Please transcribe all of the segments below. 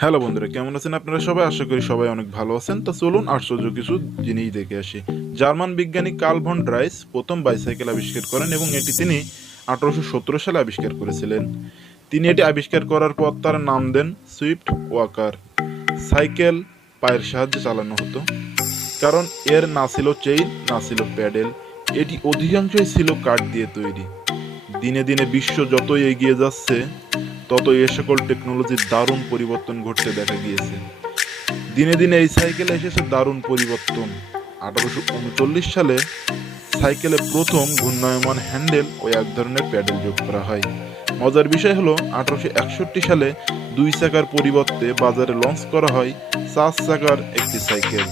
Hello বন্ধুরা, কেমন আছেন আপনারা সবাই? আশা করি সবাই অনেক ভালো আছেন। তো চলুন আশ্চর্য কিছু জিনিস দেখে আসি। জার্মান বিজ্ঞানী কার্ল ভন ড্রাইস প্রথম বাইসাইকেল আবিষ্কার করেন এবং এটি তিনি 1817 সালে আবিষ্কার করেছিলেন। তিনি এটি আবিষ্কার করার পর তার নাম দেন সুইফট ওয়াকার। সাইকেল পায়ের সাহায্যে চালানো হতো, কারণ এর না ছিল চেইন, না ছিল প্যাডেল। এটি অধিকাংশই ছিল কাঠ দিয়ে তৈরি। দিনে দিনে বিশ্ব যতই এগিয়ে যাচ্ছে, তত এ সকল টেকনোলজির দারুণ পরিবর্তন ঘটতে দেখা গিয়েছে। দিনে দিনে এই সাইকেলে এসেছে দারুণ পরিবর্তন। 1839 সালে সাইকেলে প্রথম ঘূর্ণায়মান হ্যান্ডেল ও এক ধরনের প্যাডেল যোগ করা হয়। মজার বিষয় হলো 1861 সালে 2 চাকার পরিবর্তে বাজারে লঞ্চ করা হয় 4 চাকার একটি সাইকেল,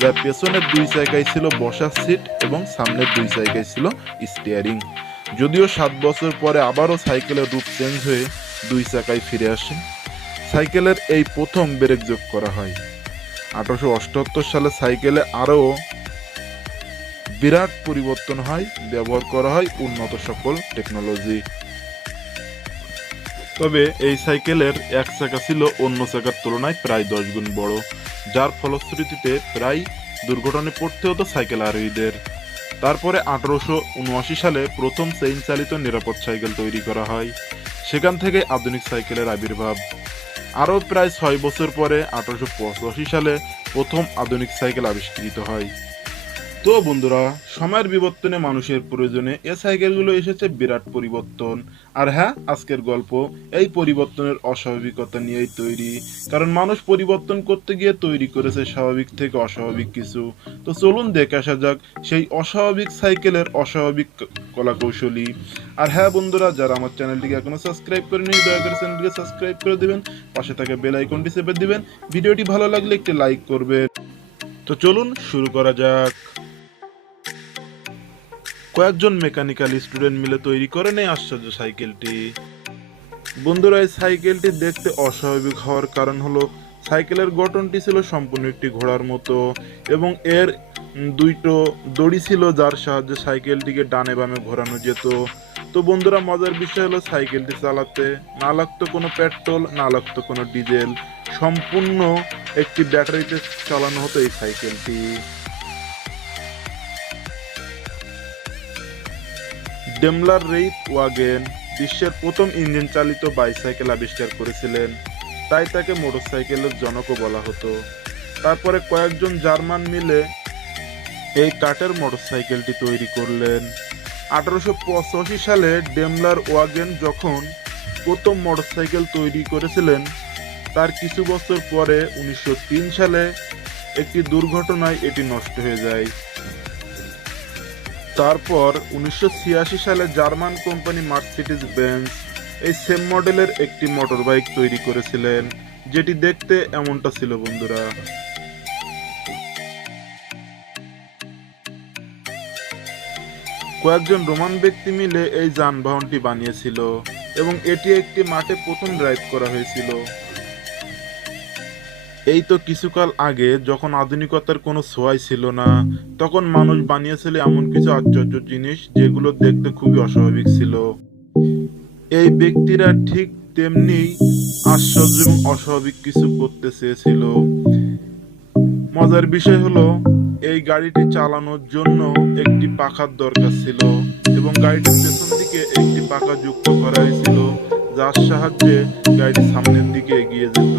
যার পেছনের 2 চাকায় ছিল বসার সিট এবং সামনের 2 চাকায় ছিল স্টিয়ারিং। যদিও 7 বছর পরে আবারও সাইকেলের রূপ চেঞ্জ হয়ে 2 চাকায় ফিরে আসে। সাইকেলের এই প্রথম ব্রেক যোগ করা হয়। 1878 সালে সাইকেলে আরও বিরাট পরিবর্তন হয়, ব্যবহার করা হয় উন্নত সকল টেকনোলজি। তবে এই সাইকেলের এক চাকা ছিল অন্য চাকার তুলনায় প্রায় 10 গুণ বড়, যার ফলশ্রুতিতে প্রায় দুর্ঘটনায় পড়তে হতো সাইকেল আরোহীদের। তারপরে 1879 সালে প্রথম চেইন চালিত নিরাপদ সাইকেল তৈরি করা হয়। সেখান থেকে আধুনিক সাইকেলের আবির্ভাব। আরও প্রায় 6 বছর পরে 1885 সালে প্রথম আধুনিক সাইকেল আবিষ্কৃত হয়। তো বন্ধুরা, সময়ের বিবর্তনে মানুষের প্রয়োজনে এ সাইকেলগুলো এসেছে বিরাট পরিবর্তন। আর হ্যাঁ, আজকের গল্প এই পরিবর্তনের অস্বাভাবিকতা নিয়েই তৈরি, কারণ মানুষ পরিবর্তন করতে গিয়ে তৈরি করেছে স্বাভাবিক থেকে অস্বাভাবিক কিছু। তো চলুন দেখে আসা যাক সেই অস্বাভাবিক সাইকেলের অস্বাভাবিক কলাকৌশলী। আর হ্যাঁ বন্ধুরা, যারা আমার চ্যানেলটিকে এখনো সাবস্ক্রাইব করেনি, দয়া করে চ্যানেলটিকে সাবস্ক্রাইব করে দিবেন, পাশে থাকা বেল আইকনটি চেপে দিবেন, ভিডিওটি ভালো লাগলে একটি লাইক করবেন। তো চলুন শুরু করা যাক। কয়েকজন মেকানিক্যাল স্টুডেন্ট মিলে তৈরি করেন এই আশ্চর্য সাইকেলটি। বন্ধুরা, এই সাইকেলটি দেখতে অস্বাভাবিক হওয়ার কারণ হলো সাইকেলের গঠনটি ছিল সম্পূর্ণ একটি ঘোড়ার মতো এবং এর দুইটো দড়ি ছিল, যার সাহায্যে সাইকেলটিকে ডানে বামে ঘোরানো যেত। তো বন্ধুরা, মজার বিষয় হলো সাইকেলটি চালাতে না লাগতো কোনো পেট্রোল, না লাগতো কোনো ডিজেল, সম্পূর্ণ একটি ব্যাটারিতে চালানো হতো এই সাইকেলটি। ডেমলার রেইথ ওয়াগেন বিশ্বের প্রথম ইঞ্জিন চালিত বাইসাইকেল আবিষ্কার করেছিলেন, তাই তাকে মোটরসাইকেলের জনকও বলা হতো। তারপরে কয়েকজন জার্মান মিলে এই কাঠের মোটরসাইকেলটি তৈরি করলেন। 1885 সালে ডেমলার ওয়াগেন যখন প্রথম মোটরসাইকেল তৈরি করেছিলেন, তার কিছু বছর পরে 1903 সালে একটি দুর্ঘটনায় এটি নষ্ট হয়ে যায়। তারপর 1986 সালে জার্মান কোম্পানি মার্সিডিজ বেঞ্জ এই সেম মডেলের একটি মোটর বাইক তৈরি করেছিলেন, যেটি দেখতে এমনটা ছিল বন্ধুরা। কয়েকজন রোমান ব্যক্তি মিলে এই যানবাহনটি বানিয়েছিল এবং এটি একটি মাঠে প্রথম ড্রাইভ করা হয়েছিল। এই তো কিছুকাল আগে, যখন আধুনিকতার কোনো ছোঁয়াই ছিল না, তখন মানুষ বানিয়েছিল এমন কিছু আশ্চর্য জিনিস যেগুলো দেখতে খুবই অস্বাভাবিক ছিল। এই ব্যক্তিরা ঠিক তেমনি আশ্চর্য এবং অস্বাভাবিক কিছু করতে চেয়েছিল। মজার বিষয় হলো, এই গাড়িটি চালানোর জন্য একটি পাখার দরকার ছিল এবং গাড়িটির পেছন দিকে একটি পাখা যুক্ত করা হয়েছিল, যার সাহায্যে গাড়িটি সামনের দিকে এগিয়ে যেত।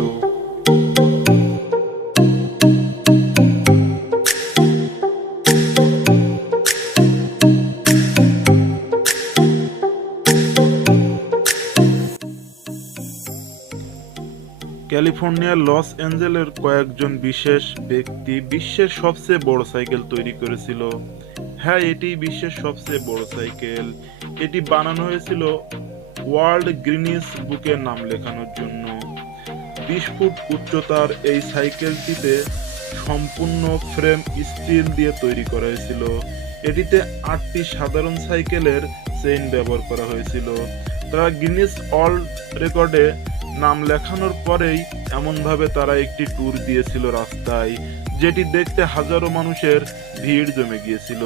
ক্যালিফোর্নিয়ার লস অ্যাঞ্জেলের কয়েকজন বিশেষ ব্যক্তি বিশ্বের সবচেয়ে বড় সাইকেল তৈরি করেছিল। হ্যাঁ, এটি বিশ্বের সবচেয়ে বড় সাইকেল। এটি বানানো হয়েছিল ওয়ার্ল্ড গিনেস বুকে নাম লেখানোর জন্য। 20 ফুট উচ্চতার এই সাইকেলটিতে সম্পূর্ণ ফ্রেম স্টিল দিয়ে তৈরি করা হয়েছিল। এটিতে 8টি সাধারণ সাইকেলের চেইন ব্যবহার করা হয়েছিল। তারা গিনেস ওয়ার্ল্ড রেকর্ডে নাম লেখানোর পরেই এমনভাবে তারা একটি ট্যুর দিয়েছিল রাস্তায়, যেটি দেখতে হাজারো মানুষের ভিড় জমে গিয়েছিল।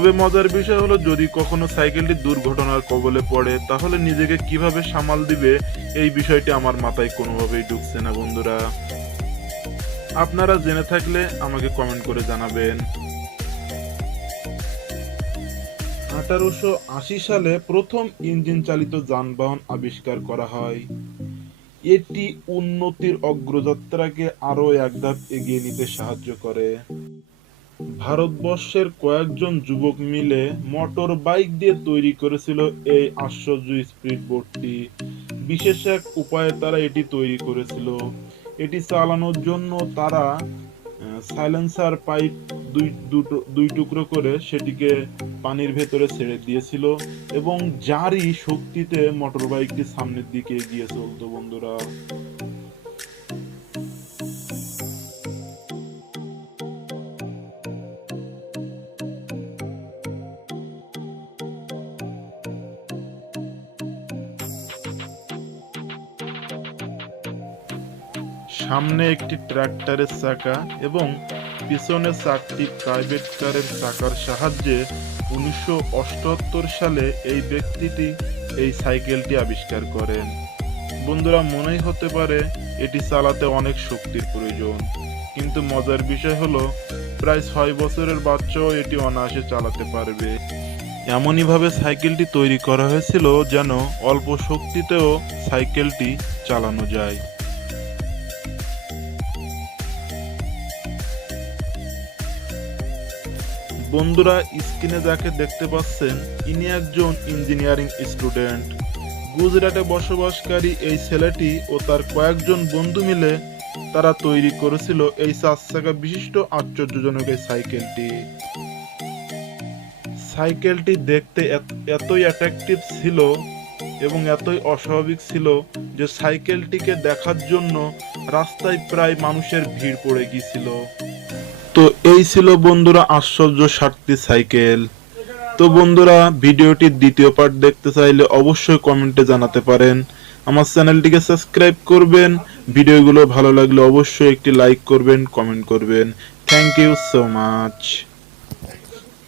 তবে মজার বিষয় হলো যদি কখনো সাইকেলটি দুর্ঘটনার কবলে পড়ে তাহলে নিজেকে কিভাবে সামাল দিবে এই বিষয়টি আমার মাথায় কোনোভাবেই ঢুকছে না বন্ধুরা। আপনারা জেনে থাকলে আমাকে কমেন্ট করে জানাবেন। 1880 সালে প্রথম ইঞ্জিন চালিত যানবাহন আবিষ্কার করা হয়। এটি উন্নতির অগ্রযাত্রাকে আরো এক ধাপ এগিয়ে নিতে সাহায্য করে। ভারতবর্ষের কয়েকজন যুবক মিলে মোটর বাইক দিয়ে তৈরি করেছিল এই আশ্চর্য স্পিড বোটটি। বিশেষ এক উপায়ে তারা এটি তৈরি করেছিল। এটি চালানোর জন্য তারা সাইলেন্সার পাইপ দুই টুকরো করে সেটিকে পানির ভেতরে ছেড়ে দিয়েছিল এবং যারই শক্তিতে মোটর বাইকটি সামনের দিকে এগিয়ে চলতো বন্ধুরা। সামনে একটি ট্রাক্টরের চাকা এবং পিছনে চারটি প্রাইভেট কারের চাকার সাহায্যে 1978 সালে এই ব্যক্তিটি এই সাইকেলটি আবিষ্কার করেন। বন্ধুরা, মনেই হতে পারে এটি চালাতে অনেক শক্তির প্রয়োজন, কিন্তু মজার বিষয় হলো প্রায় 6 বছরের বাচ্চাও এটি অনায়াসে চালাতে পারবে। এমনইভাবে সাইকেলটি তৈরি করা হয়েছিল যেন অল্প শক্তিতেও সাইকেলটি চালানো যায়। বন্ধুরা, স্ক্রিনে যাকে দেখতে পাচ্ছেন ইনি একজন ইঞ্জিনিয়ারিং স্টুডেন্ট। গুজরাটে বসবাসকারী এই ছেলেটি ও তার কয়েকজন বন্ধু মিলে তারা তৈরি করেছিল এই 4 চাকা বিশিষ্ট আশ্চর্যজনক এই সাইকেলটি দেখতে এতই অ্যাট্রাকটিভ ছিল এবং এতই অস্বাভাবিক ছিল যে সাইকেলটিকে দেখার জন্য রাস্তায় প্রায় মানুষের ভিড় পড়ে গিয়েছিল। তো এই ছিল বন্ধুরা আশ্চর্য 7টি সাইকেল। তো বন্ধুরা, ভিডিওটির দ্বিতীয় পার্ট দেখতে চাইলে অবশ্যই কমেন্টে জানাতে পারেন। আমার চ্যানেলটিকে সাবস্ক্রাইব করবেন। ভিডিওগুলো ভালো লাগলে অবশ্যই একটি লাইক করবেন, কমেন্ট করবেন। Thank you so much.